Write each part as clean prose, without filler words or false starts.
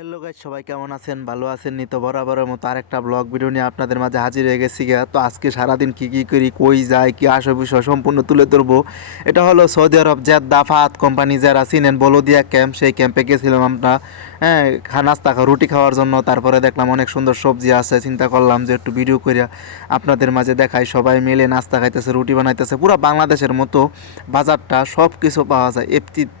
Hello guys, সবাই কেমন আছেন? ভালো আছেন নি? তো বরাবরের মতো আরেকটা ব্লগ ভিডিও নিয়ে আপনাদের মাঝে হাজির হয়ে গেছি গিয়া। তো আজকে সারাদিন কি করি, কই যাই, কি আসে বিষয় সম্পূর্ণ তুলে ধরবো। এটা হলো সৌদি আরব জেদ্দা ফাহাদ কোম্পানি, যারা চিনেন বলদিয়া ক্যাম্প, সেই ক্যাম্পে গেছিলাম আমরা। হ্যাঁ, নাস্তা রুটি খাওয়ার জন্য। তারপরে দেখলাম অনেক সুন্দর সবজি আছে, চিন্তা করলাম যে একটু ভিডিও করে আপনাদের মাঝে দেখাই। সবাই মিলে নাস্তা খাইতেছে, রুটি বানাইতেছে, পুরো বাংলাদেশের মতো বাজারটা, সব কিছু পাওয়া যায়।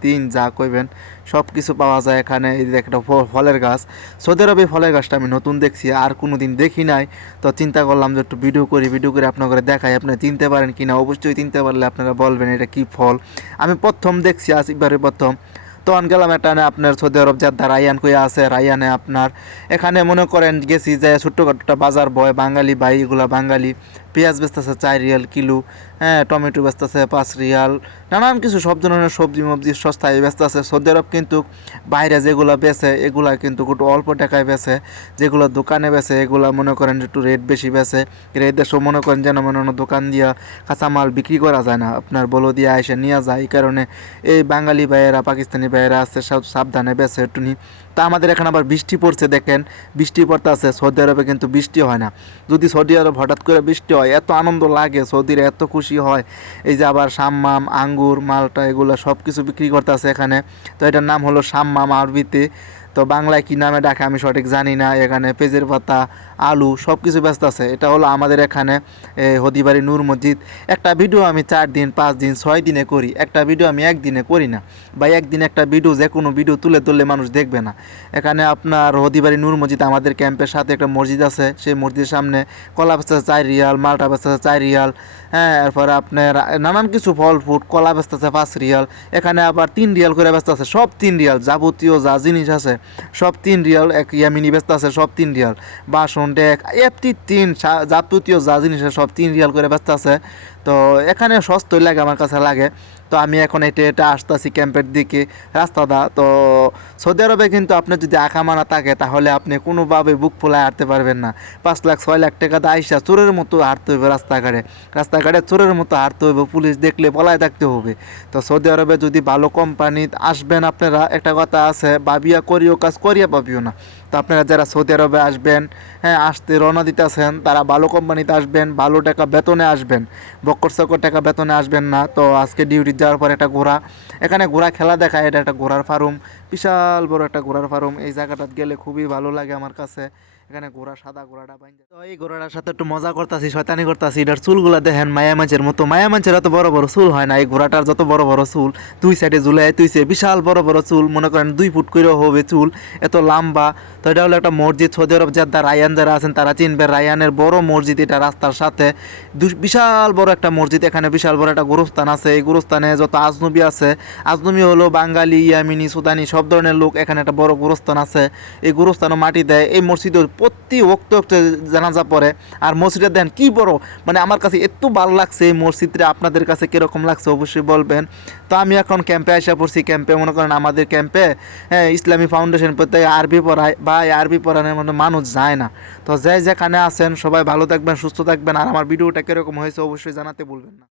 দিন যা কইবেন সব কিছু পাওয়া যায় এখানে। এই যে একটা ফলের গাছ, সৌদি আরবে ফলের গাছটা আমি নতুন দেখছি, আর কোনো দিন দেখি নাই। তো চিন্তা করলাম যে একটু ভিডিও করে আপনাদের দেখাই। আপনারা চিনতে পারেন কিনা, অবশ্যই চিনতে পারলে আপনারা বলবেন এটা কি ফল। আমি প্রথম দেখছি, আজ এবারে প্রথম। তখন গেলাম এটা আপনার সৌদি আরব জেদ্দা রায়ান কইয়া আছে, রায়ানে আপনার এখানে মনে করেন গেছি যে ছোট্টখাটো বাজার বয়, বাঙালি ভাই, এগুলা বাঙালি। পেঁয়াজ বেচতেছে 4 রিয়াল কিলো, হ্যাঁ, টমেটো বেচতেছে 5 রিয়াল, নানান কিছু সব ধরনের সবজি মবজি সস্তায় বেচতেছে। সৌদি আরব কিন্তু বাইরে যেগুলো বেচে এগুলা কিন্তু একটু অল্প টাকায় বেচে, যেগুলো দোকানে বেচে এগুলা মনে করেন একটু রেট বেশি বেচে। এই দেশও মনে করেন যেন মনে দোকান দিয়া কাঁচামাল বিক্রি করা যায় না, আপনার বলো দিয়া এসে নিয়ে যায়। এই কারণে এই বাঙালি ভাইয়েরা, পাকিস্তানি ভাইয়েরা আছে, সব সাবধানে বেচে একটু নি। তা আমাদের এখানে আবার বৃষ্টি পড়ছে, দেখেন বৃষ্টি পড়তে আছে। সৌদি আরবে কিন্তু বৃষ্টি হয় না। যদি সৌদি আরব হঠাৎ করে বৃষ্টি হয়, এত আনন্দ লাগে, সৌদিরা এত খুশি হয়। এই যে আবার সাম্মাম, আঙ্গুর, মালটা, এগুলো সব কিছু বিক্রি করতে আছে এখানে। তো এটার নাম হলো সাম্মাম আরবিতে। তো বাংলায় কী নামে ডাকে আমি সঠিক জানি না। এখানে পেঁয়াজের পাতা, আলু সব কিছু ব্যস্ত আছে। এটা হলো আমাদের এখানে হদিবাড়ি নূর মসজিদ। একটা ভিডিও আমি 4 দিন, 5 দিন, 6 দিনে করি, একটা ভিডিও আমি একদিনে করি না। বা একদিন একটা ভিডিও, যে কোনো ভিডিও তুলে ধরলে মানুষ দেখবে না। এখানে আপনার হদিবাড়ি নূর মসজিদ, আমাদের ক্যাম্পের সাথে একটা মসজিদ আছে। সেই মসজিদের সামনে কলা বেচতেছে 4 রিয়াল, মালটা বেচতেছে 4 রিয়াল, হ্যাঁ। এরপরে আপনার নানান কিছু ফল ফুট, কলা বেচতেছে 5 রিয়াল। এখানে আবার 3 রিয়াল করে বেচতেছে, সব 3 রিয়াল, যাবতীয় যা জিনিস আছে সব 3 রিয়াল। এক ইয়ামিনি বেচতেছে সব 3 রিয়াল। বাসন ডেক এফটি 3, যাবতীয় যা জিনিস আছে সব 3 রিয়াল করে বেচতেছে। তো এখানে সস্তই লাগে, আমার কাছে লাগে। তো আমি এখন এটা আসতেছি ক্যাম্পের দিকে, রাস্তাটা। তো সৌদি আরবে কিন্তু আপনার যদি আকামানা থাকে, তাহলে আপনি কোনোভাবে বুক ফোলায় হাঁটতে পারবেন না। 5 লাখ 6 লাখ টাকা দিয়ে আইসা চোরের মতো হাঁটতে হবে রাস্তাঘাটে চোরের মতো হাঁটতে হবে, পুলিশ দেখলে পলায় থাকতে হবে। তো সৌদি আরবে যদি ভালো কোম্পানি আসবেন আপনারা, একটা কথা আছে, ভাবিয়া করিও কাজ করিয়া পাবিও না। তো আপনারা যারা সৌদি আরবে আসবেন, হ্যাঁ, আসতে রওনা দিতেছেন, তারা ভালো কোম্পানিতে আসবেন, ভালো টাকা বেতনে আসবেন, বক্কর সকর টাকা বেতনে আসবেন না। তো আজকে ডিউটি যাওয়ার পর একটা ঘোড়া, এখানে ঘোড়া খেলা দেখায়, এটা একটা ঘোড়ার ফার্ম, বিশাল বড় একটা ঘোড়ার ফার্ম। এই জায়গাটাতে গেলে খুবই ভালো লাগে আমার কাছে। এখানে ঘোড়া, সাদা ঘোড়াটা বাইন্দা, তো এই ঘোড়াটার সাথে একটু মজা করতেছি, শয়তানি করতেছি। এটার চুলগুলা দেখেন মায়া মাছের মতো, মায়া মাছের এত বড় বড় চুল হয় না। এই ঘোড়াটার যত বড় বড় চুল, দুই সাইডে ঝুলে তুইছে, বিশাল বড় বড় চুল, মনে করেন 2 ফুট করেও হবে চুল, এত লম্বা। তো এটা হলো একটা মসজিদ, সৌদি আরব জেদ্দা রায়ান যারা আছেন তারা চিনবে, রায়ানের বড় মসজিদ এটা, রাস্তার সাথে বিশাল বড় একটা মসজিদ। এখানে বিশাল বড় একটা গোরস্থান আছে। এই গোরস্থানে যত আজনবী আছে, আজনবী হলো বাঙালি, ইয়ামিনি, সুদানি, সব ধরনের লোক। এখানে একটা বড় গোরস্থান আছে, এই গোরস্থানও মাটি দেয়। এই মসজিদে প্রতি ওক্ত জানাজা পড়ে। আর মসজিদটা দেন কি বড়, মানে আমার কাছে এত ভালো লাগছে এই মসজিদটা। আপনাদের কাছে কীরকম লাগছে অবশ্যই বলবেন। তো আমি এখন ক্যাম্পে আসা পড়ছি। ক্যাম্পে মনে করেন আমাদের ক্যাম্পে, হ্যাঁ, ইসলামী ফাউন্ডেশন প্রত্যেক আরবি পড়ায়, বা আরবি পড়ানোর মধ্যে মানুষ যায় না। তো যেখানে আছেন সবাই ভালো থাকবেন, সুস্থ থাকবেন। আর আমার ভিডিওটা কীরকম হয়েছে অবশ্যই জানাতে ভুলবেন না।